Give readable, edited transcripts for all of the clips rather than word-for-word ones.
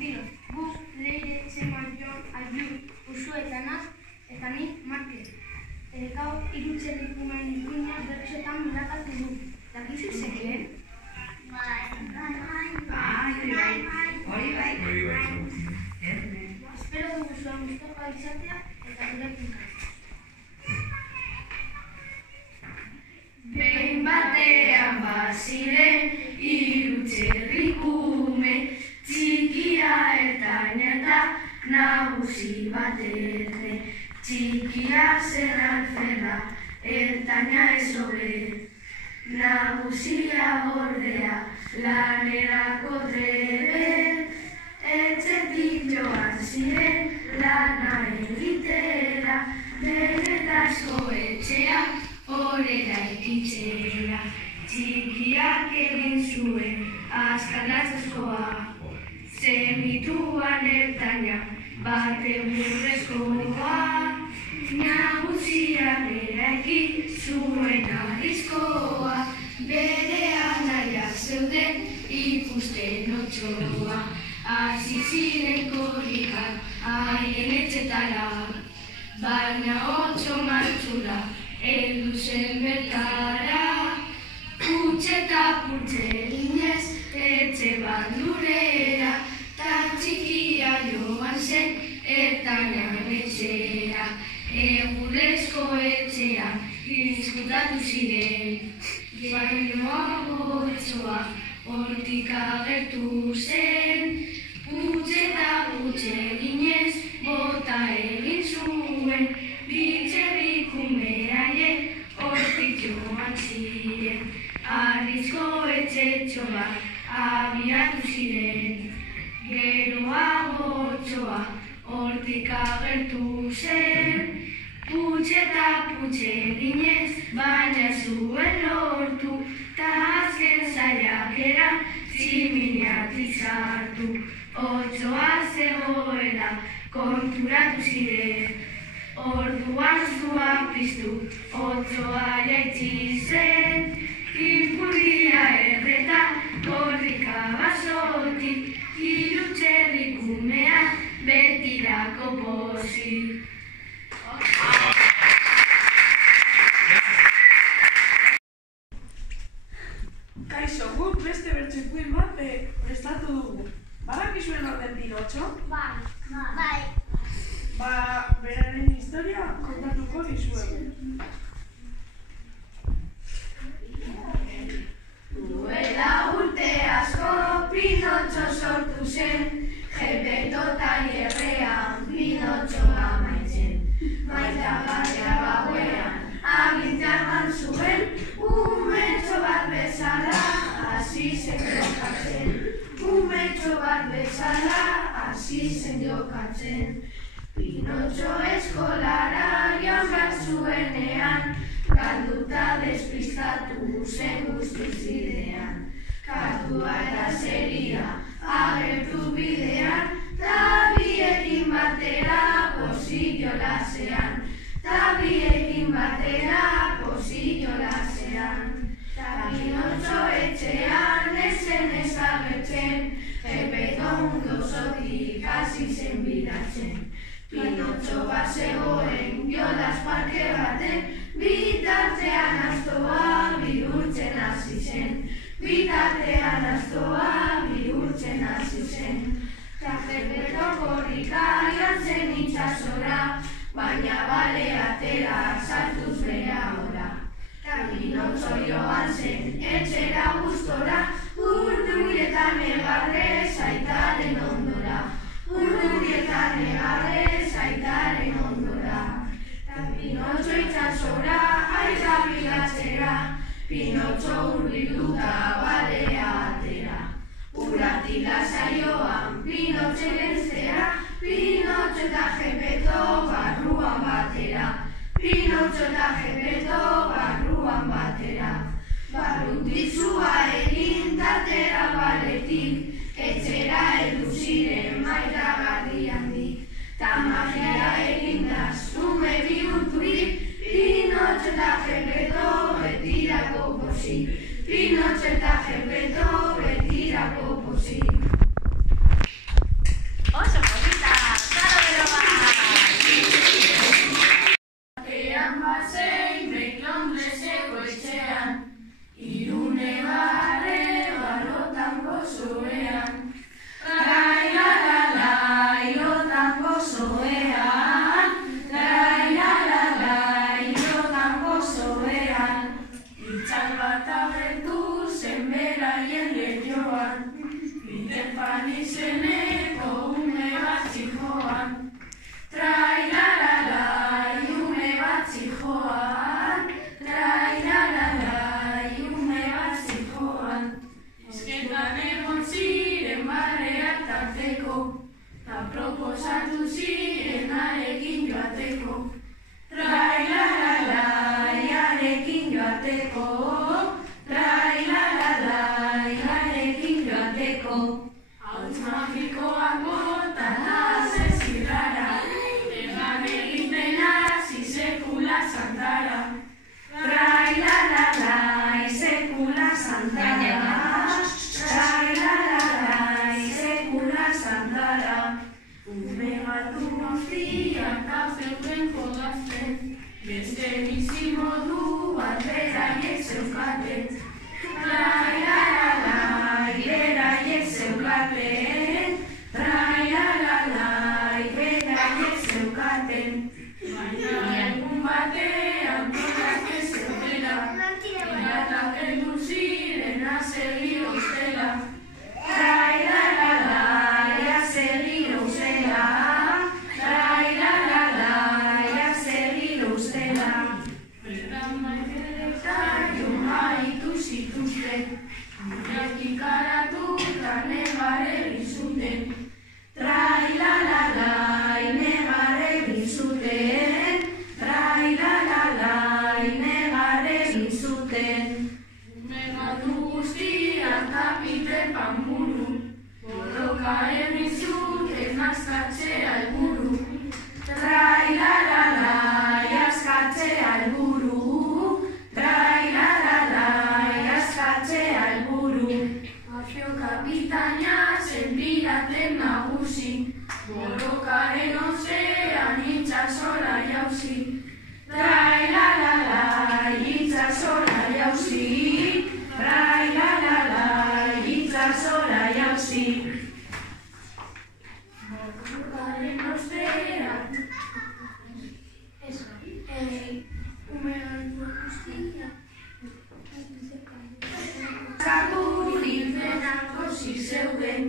tiro. Guk, Leire, Txema, Jon, Aiu, Usu eta Naz, eta ni Martin. Gaur irutxerrikumen ipuina bertxotan bilakatu du. Dakizu zekien? Espero dugu zuen guztoka izatea eta gurekin katu. Behin batean baziren irutxerrikume, txikia ertaina eta nagusi bat erne. Txikia zerra, ertaina ez hobe. Nagusia ordea lanerako trebe, etxetik joan ziren lana egitera, benetazko etxea horera ikitzera. Txikiak egin zuen azkalatzazkoa, zemituan ertaina bate burrezkoa, nagusiak eraiki zuen arrizkoa, bere anaiak zeuden ikusten otxoa, hasi ziren korrikan haien etxetara, baina otxo martxura heldu zen bertara, putxe eta putxe eginez etxe bat lurera, ta txikia joan zen ertainan etxera. Egurrezko etxean izkutatu ziren, baina agotxoa hortik agertu zen, putxe eta putxe eginez bota egin zuen, bitxerrikume haien hortik joan ziren, arrizko etxetxo bat abiatu ziren, gero agotxoa hortik agertu zen, putxe eta putxe eginez baina zuen lortu, ta azken saiakera tximiniatik sartu, otxoa zegoela konturatu ziren, orduan zuak piztu, otxoa jaitsi zen, ipurdia erreta korrika basotik, irutxerrikumea betirako pozik. Kaixo, guk beste bertxoipuin bat prestatu dugu. Badakizuen orden Pinotxo? Bai. Beraren historia kontatuko dizuegu. Duela urte asko Pinotxo sortu zen, Gepeto tailerrean Pinotxo amaitzen. Maitagarria gauean agintean man zuen, umetxo bat bezala hasi zen jokatzen. Umetxo bat bezala hasi zen jokatzen. Pinotxo eskolara joan behar zuenean, galduta despistatu zen guztiz bidean. Kartua eta zeria agertu bidean, ta biekin batera posillo lasean. Ta biekin batera posillo lasean. Ta Pinotxo etxean ezen ezagertzen, Gepeto mundu zotik hasi zen bilatzen. Pinotxo bat zegoen jolas parke baten, bitartean astoa bihurtzen hasi zen. Bitartean astoa bihurtzen hasi zen. Ta Gepeto korrika joan zen itxasora, baina bale atera sartuz bera ora. Ta Pinotxo joan zen etxera gustora, urdurietan egarrez aitaren ondora. Urdurietan egarrez aitaren ondora. Ta Pinotxo itxasora aita bilatzera, Pinotxo hurbilduta balea atera. Uratik lasaioan Pinotxoren zera, Pinotxo eta Gepeto barruan batera. Pinotxo eta Gepeto barruan batera. Barrutizua egin tatera baletik, etxera heldu ziren maitagarri handik. Ta magia eginda zume bihurturik, Pinotxo eta Gepeto betirako pozik. Pinotxo eta Gepeto betirako pozik. beste bizimodu bat beraiek zeukaten. Trailalalai, beraiek zeukaten. Trailalalai, beraiek zeukaten. Baina egun batean torak ez zeudela, piratak heldu ziren azeri ustela. Trailalalai, azeri ustela. Trailalalai, azeri ustela. Bertan maiteretan joma ikusituzten, Irakik aratuta negar egin zuten. Trailalalai, negar egin zuten. Trailalalai, negar egin zuten. Megatu guztiak kapite panburu, borroka egin zuten askatzea helburu. Trailalalai, askatzea helburu. Trailalalai, askatzea helburu. Mafio kapitaina zen piraten nagusi, borrokaren ozean itsasora jauzi. Trailalalai, itsasora jauzi. Trailalalai, itsasora jauzi. Borrokaren ozean Katu nintenak gozi zeuden,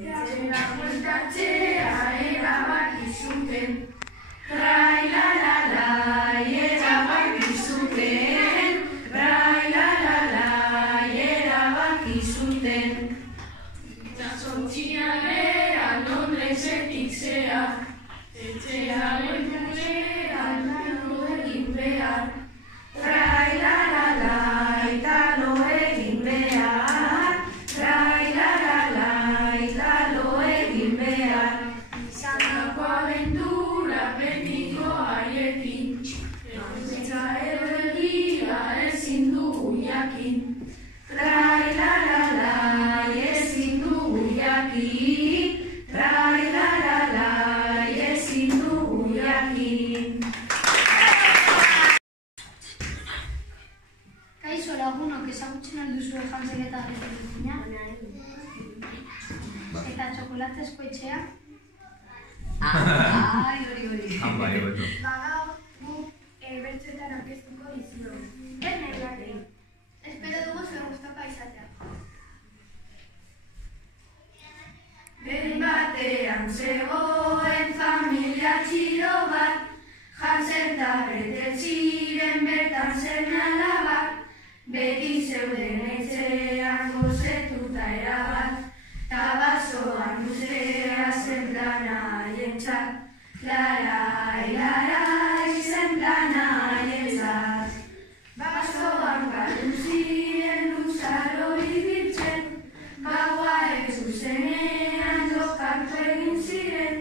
etxera bueltatzea erabaki zuten. Trailalalai, erabaki zuten. Trailalalai, erabaki zuten. Itxasontziagera Londresetik zea, etxera bueltatzea talo egin behar. Trailalalai, talo egin behar. Trailalalai, talo egin behar. Izandako abentura betiko haiekin, egoitza egia ezin dugu jakin. Trailalalai, ezin dugu jakin. Trailalalai, ezin dugu jakin. Kaixo lagunok, ezagutzen alduzue jantzeketa greteletina? Eta txokolatezko etxea? Ai, hori. Bai, hobeto. Gaur guk bertsoetan aurkeztuko dizuegu. Berne Larri. Espero dugu zuen gustukoa izatea. Behin batean zegoen familia txido bat, Hansen eta Gretel ziren bertan zen alabak, beti zeuden etxean gozetuta erabat, ta basoan luzea zen plana haientzat. Larai, larai, zen plana haientzat. Basoan galdu ziren luzaro ibiltzen, gaua ez zuzenean jokatu egin ziren,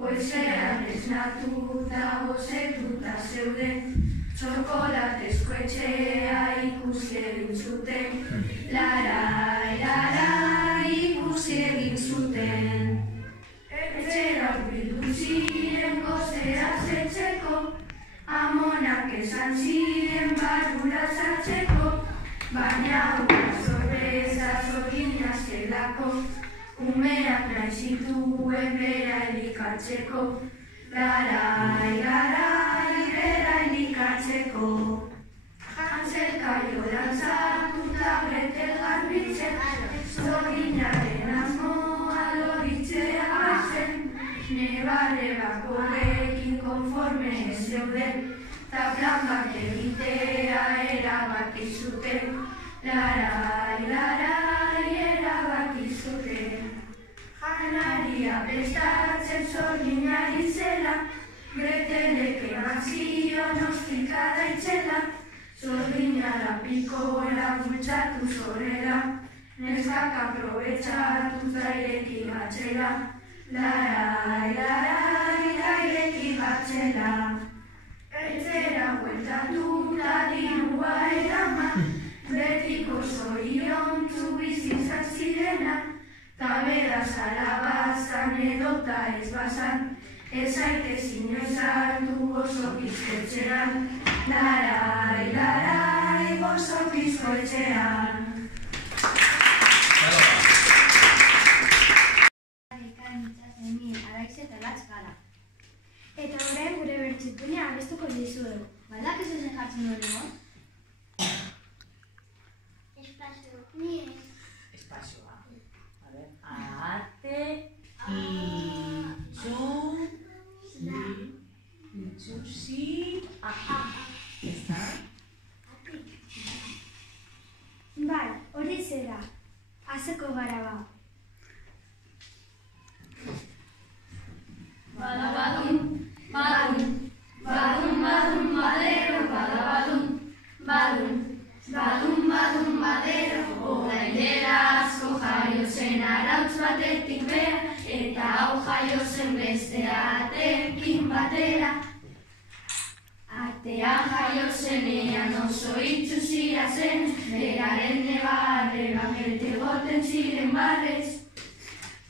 goizean esnatuta gozetuta zeuden, txokolatezko etxea ikusi egin zuten. Larai, larai, ikusi egin zuten. Etxera hurbildu ziren gozera zetzeko, amonak esan ziren barrura sartzeko, baina ura sorpresa zorgina zelako, umeak nahi zituen bera elikatzeko. Larai, larai, bera elikatzeko. Hansel kaiolan sartuta Gretel garbitzen, zorginaren asmoa loritzea bazen, nebarrebako ekin konforme ez zeuden, ta plan bat egitea erabaki zuten. Larai, larai, erabaki zuten. Janaria prestatzen zorginari zela, Gretelek eman zion ostikada itzela, zorginara pikora bultzatu zorera, neskak aprobetxatu zaireki batzela. Larai, larai, zaireki batzela. Etxera bueltatuta dirua eraman, betiko zoriontzu bizitzak zirena, ta beraz alabazan edota ez bazan, ez zaite inoiz hartu oso pizkotxean, larai, larai, oso pizkotxean. Eta orain gure bertxitunia abestuko dizuegu. Baldak ez ezen jartzen duen egon? Espazio. Ni ez. Espazioa. A ver, ate, itxusi, aha. Esta? Bai, hori zera. Azeko gara ba. Badabadum, badum, badum, badum, badero, badabadum, badum, badum, badum, badero. Oraindela asko jaio zen arautz batetik bera, eta hau jaio zen beste atekin batera. Atean jaio zenean oso itxusia zen, beraren negarrean bete goten ziren barrez.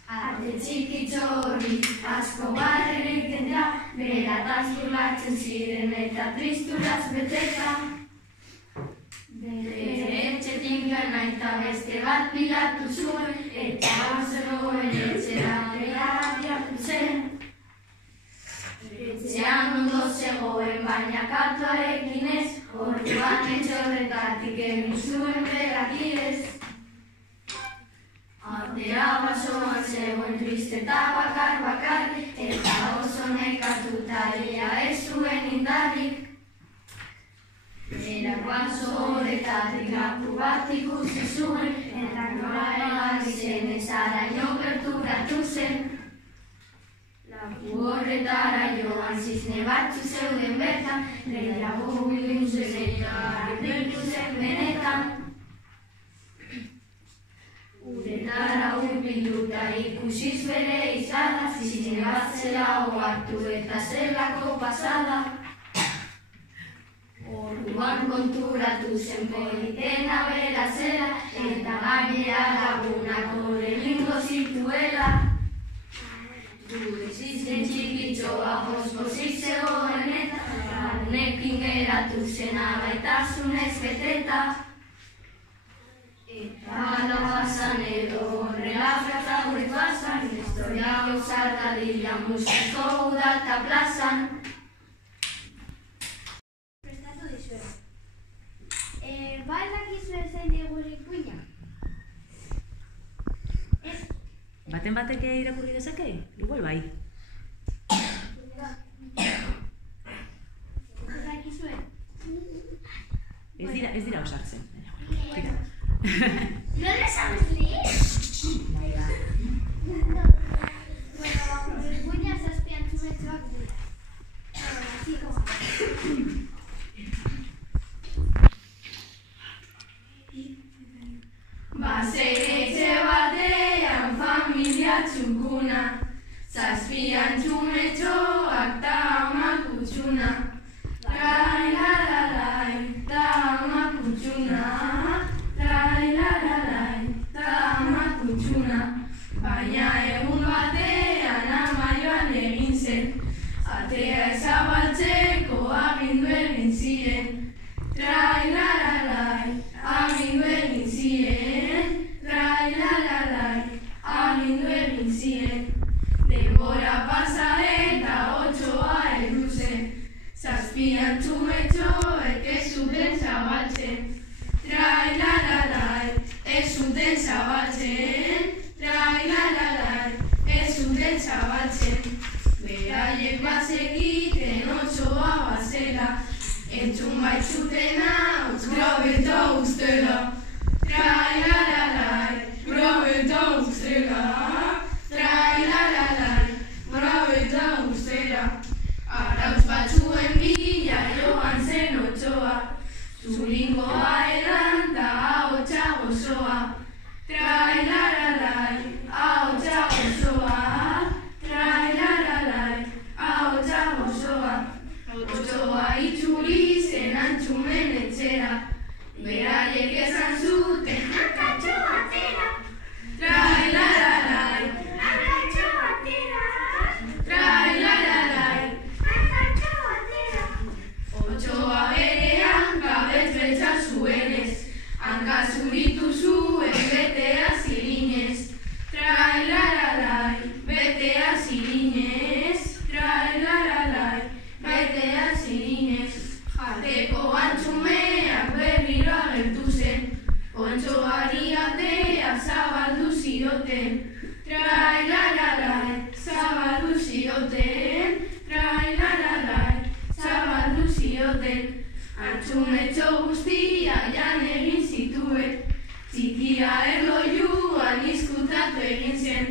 Ate txikitxo hori asko barrenek dira, berataz burlatzen ziren eta tristuraz beteta. Bere etxetik gana eta beste bat bilatu zuen, eta zegoen etxera beharriatu zen. Etxean ondo zegoen baina katuarekin ez, orduan etxe horretatik egin zuen berakidez. Atea basoan zegoen triste eta bakar, eta oso nekatuta ia ez zuen indarrik. Berak baso horretatik lapu bat ikusi zuen, eta nola egarri zen ez araño gerturatu zen. Lapu horretara joan zizne batzu zeuden bertan, gehiago bildu zen eta bildu zen benetan. Uretara urbilduta ikusiz bere izada, zizne bat zela ohartu eta zelako pasada. Orduan konturatu zen politena bera zela, eta gainera lagunak hori lingo zituela. Gure zizne txikitxoa bosbozik zegoen eta, lagunekin geratu zen agaitasunez beteta. Eta ala bazan edo horrela frataurrik bazan, historia gauzarta dira musiko udalta plazan. Prestatu dizuegu. Baldak izuen zein gure ipuina? Ez. Baten batek irakurri dezake? Igual bai. Baldak izuen? Ez dira osartzen. ¿No le sabes leer? Bueno, ipuina zazpian txumetxoak dira. Así como. Baseretxe batean familia txukuna, zazpian txumetxoak ta amak utxuna. Lai la la lai, ta amak utxuna. Lai la la lai, ta amak utxuna. Baina egun batean ama joan egin zen, atea ezabaltzeko agindu egin ziren. Lai la la lai, agindu egin ziren. Lai la la lai, agindu egin ziren. Denbora pasa eta 8a heldu zen, zazpian txumetxoek ez zuten zabaltzen. Lai la la lai, ez zuten zabaltzen. Lai la la lai, ez zuten zabaltzen. Beraiek bazekiten 8a bazela, entzun baitzutena utz grabeta ustela. Lai la la lai, grabeta ustela. Lai la la lai, grabeta ustela. Arautz batzuen bila joan zen 8a, zuringoa edan da ahotsa gozoa. Trai la la lai, ahotsa gozoa. Trai la la lai, ahotsa gozoa. 8a itxuri zen antxumen etxera, beraiek esan zuten akatxo batera. Trai la la lai, akatxo batera. Trai la la lai, Zumetxo guztia jan egin zituen, txikia erlojuan izkutatu egin zen.